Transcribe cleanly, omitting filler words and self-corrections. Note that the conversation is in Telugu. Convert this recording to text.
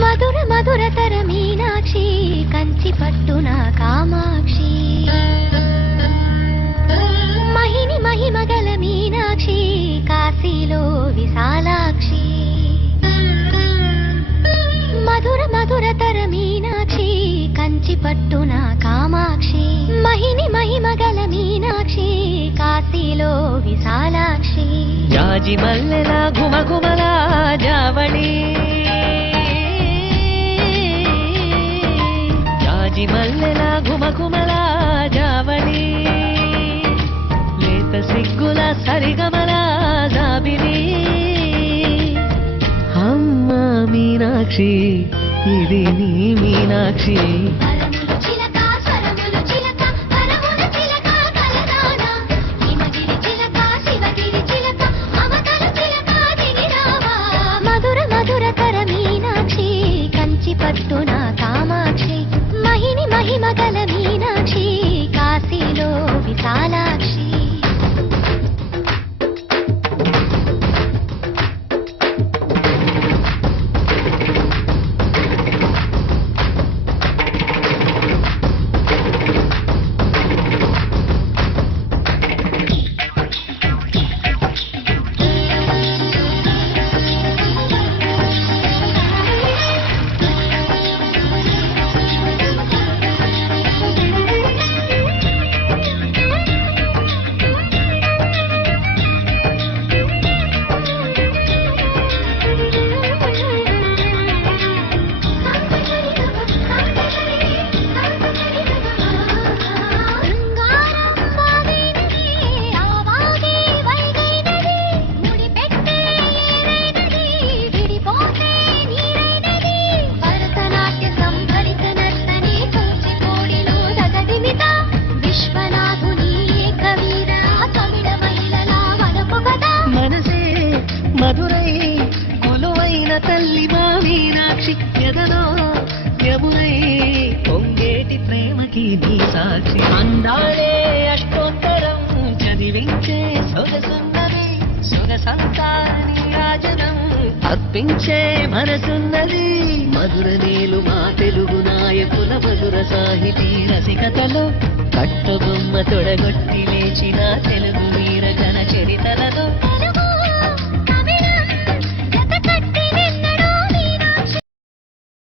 మధుర మధురతర మీనాక్షి కంచి పట్టున కామాక్షి మహిని మహిమగల మీనాక్షి కాశీలో విశాలాక్షి మధుర మధురతర మీనాక్షి కంచి పట్టున కామాక్షి మహిని మహిమగల మీనాక్షి కాశీలో విశాలాక్షి జాజి మల్లెల గుమగుమల జావళి జాజి మల్లెల గుమగుమల జావళి లేత సిగ్గుల సరిగమల జాబిలి అమ్మ మీనాక్షి ఇది నీ మీనాక్షి మధుర మధురతర మీనాక్షి కంచి పట్టున కామాక్షి మహిని మహిమగల మీనాక్షి కాశీలో విశాలాక్షి మధురై కొలువైన తల్లి మా మీనాక్షి ఎదలో యమునై పొంగేటి ప్రేమకి నీ సాక్షి అందాలే అష్టోత్తరం చదివించే సొగసున్నది సొగసంతా నీరాజనం అర్పించే మనసున్నది మధుర నేలు మా తెలుగు నాయకుల మధుర సాహితీ రసికతలో కట్టబొమ్మ తొడగొట్టి లేచిన తెలుగు వీర జన చరితలలో